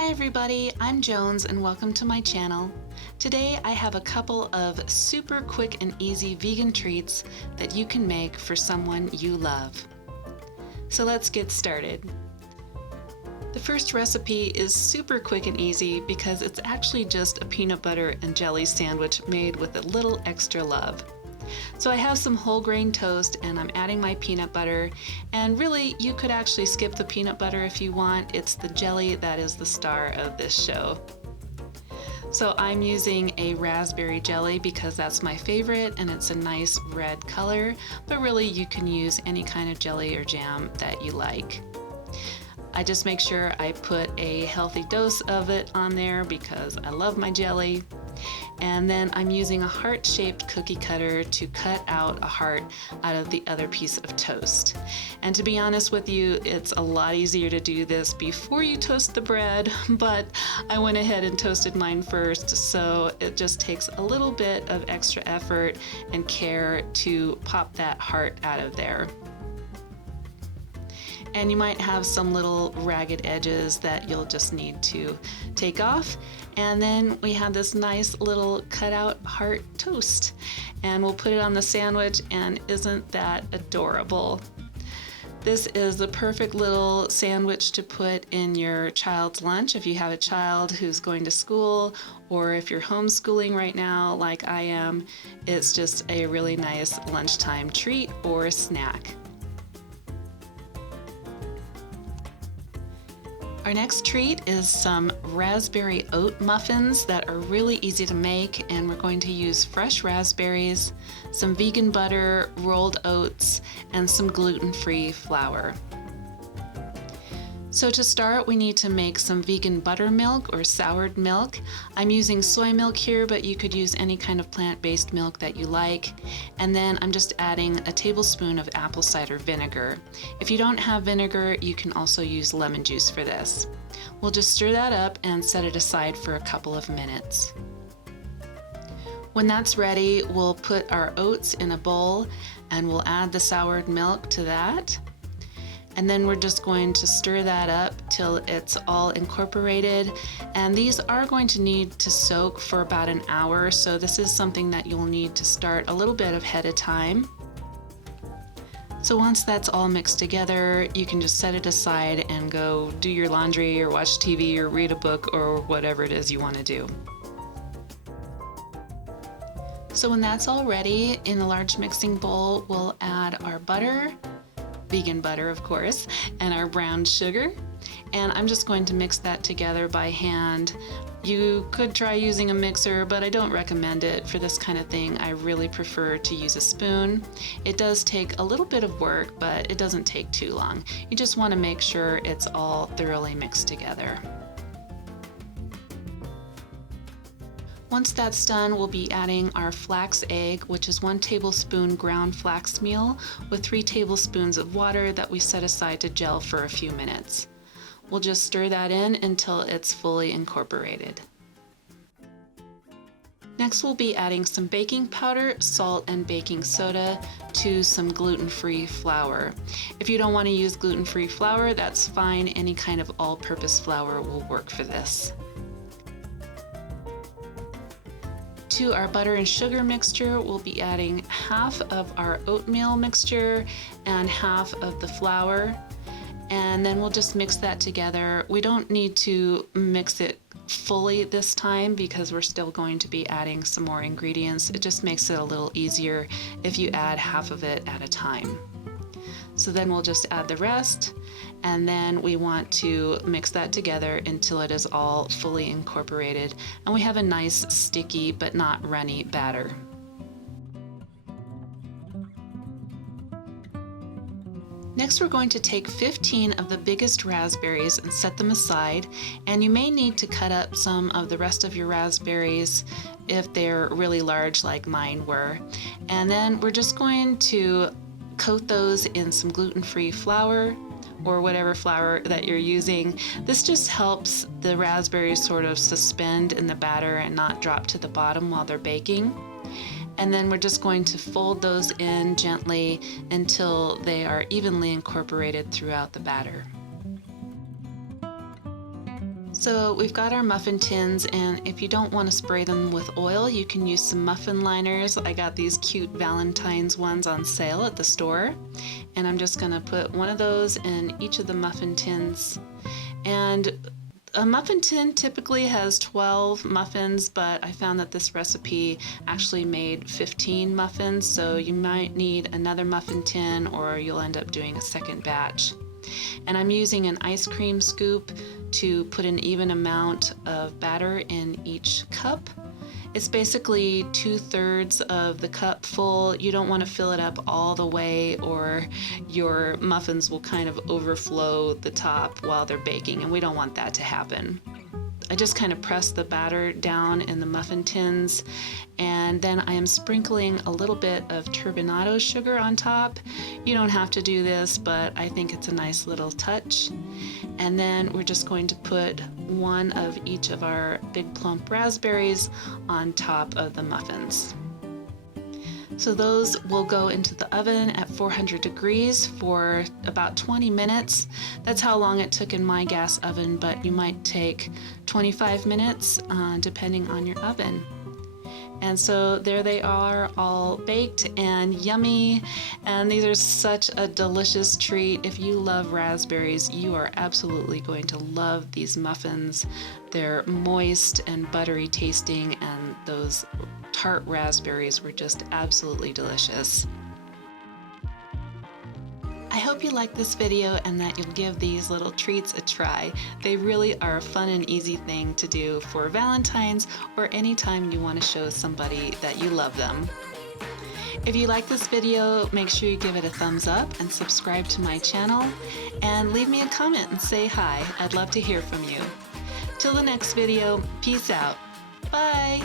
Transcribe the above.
Hi everybody, I'm Jones and welcome to my channel. Today I have a couple of super quick and easy vegan treats that you can make for someone you love. So let's get started. The first recipe is super quick and easy because it's actually just a peanut butter and jelly sandwich made with a little extra love. So I have some whole grain toast and I'm adding my peanut butter, and really you could actually skip the peanut butter if you want. It's the jelly that is the star of this show. So I'm using a raspberry jelly because that's my favorite and it's a nice red color, but really you can use any kind of jelly or jam that you like. I just make sure I put a healthy dose of it on there because I love my jelly. And then I'm using a heart-shaped cookie cutter to cut out a heart out of the other piece of toast. And to be honest with you, it's a lot easier to do this before you toast the bread, but I went ahead and toasted mine first, so it just takes a little bit of extra effort and care to pop that heart out of there. And you might have some little ragged edges that you'll just need to take off. And then we have this nice little cutout heart toast, and we'll put it on the sandwich, and isn't that adorable? This is the perfect little sandwich to put in your child's lunch if you have a child who's going to school, or if you're homeschooling right now like I am. It's just a really nice lunchtime treat or snack. Our next treat is some raspberry oat muffins that are really easy to make, and we're going to use fresh raspberries, some vegan butter, rolled oats, and some gluten-free flour. So to start, we need to make some vegan buttermilk or soured milk. I'm using soy milk here, but you could use any kind of plant-based milk that you like. And then I'm just adding a tablespoon of apple cider vinegar. If you don't have vinegar, you can also use lemon juice for this. We'll just stir that up and set it aside for a couple of minutes. When that's ready, we'll put our oats in a bowl and we'll add the soured milk to that. And then we're just going to stir that up till it's all incorporated. And these are going to need to soak for about an hour, so this is something that you'll need to start a little bit ahead of time. So once that's all mixed together, you can just set it aside and go do your laundry or watch TV or read a book or whatever it is you want to do. So when that's all ready, in a large mixing bowl, we'll add our butter, vegan butter of course, and our brown sugar. And I'm just going to mix that together by hand. You could try using a mixer, but I don't recommend it for this kind of thing. I really prefer to use a spoon. It does take a little bit of work, but it doesn't take too long. You just want to make sure it's all thoroughly mixed together. Once that's done, we'll be adding our flax egg, which is 1 tablespoon ground flax meal with 3 tablespoons of water that we set aside to gel for a few minutes. We'll just stir that in until it's fully incorporated. Next, we'll be adding some baking powder, salt, and baking soda to some gluten-free flour. If you don't want to use gluten-free flour, that's fine. Any kind of all-purpose flour will work for this. To our butter and sugar mixture, we'll be adding half of our oatmeal mixture and half of the flour, and then we'll just mix that together. We don't need to mix it fully this time because we're still going to be adding some more ingredients. It just makes it a little easier if you add half of it at a time. So then we'll just add the rest, and then we want to mix that together until it is all fully incorporated and we have a nice sticky but not runny batter. Next, we're going to take 15 of the biggest raspberries and set them aside, and you may need to cut up some of the rest of your raspberries if they're really large like mine were. And then we're just going to coat those in some gluten-free flour or whatever flour that you're using. This just helps the raspberries sort of suspend in the batter and not drop to the bottom while they're baking. And then we're just going to fold those in gently until they are evenly incorporated throughout the batter. So we've got our muffin tins, and if you don't want to spray them with oil, you can use some muffin liners. I got these cute Valentine's ones on sale at the store, and I'm just going to put one of those in each of the muffin tins. And a muffin tin typically has 12 muffins, but I found that this recipe actually made 15 muffins, so you might need another muffin tin or you'll end up doing a second batch. And I'm using an ice cream scoop to put an even amount of batter in each cup. It's basically 2/3 of the cup full. You don't want to fill it up all the way or your muffins will kind of overflow the top while they're baking, and we don't want that to happen. I just kind of press the batter down in the muffin tins, and then I am sprinkling a little bit of turbinado sugar on top. You don't have to do this, but I think it's a nice little touch. And then we're just going to put one of each of our big plump raspberries on top of the muffins. So those will go into the oven at 400 degrees for about 20 minutes. That's how long it took in my gas oven, but you might take 25 minutes depending on your oven. And so there they are, all baked and yummy, and these are such a delicious treat. If you love raspberries, you are absolutely going to love these muffins. They're moist and buttery tasting, and those tart raspberries were just absolutely delicious. I hope you liked this video and that you'll give these little treats a try. They really are a fun and easy thing to do for Valentine's or anytime you want to show somebody that you love them. If you like this video, make sure you give it a thumbs up and subscribe to my channel, and leave me a comment and say hi. I'd love to hear from you. Till the next video, peace out. Bye!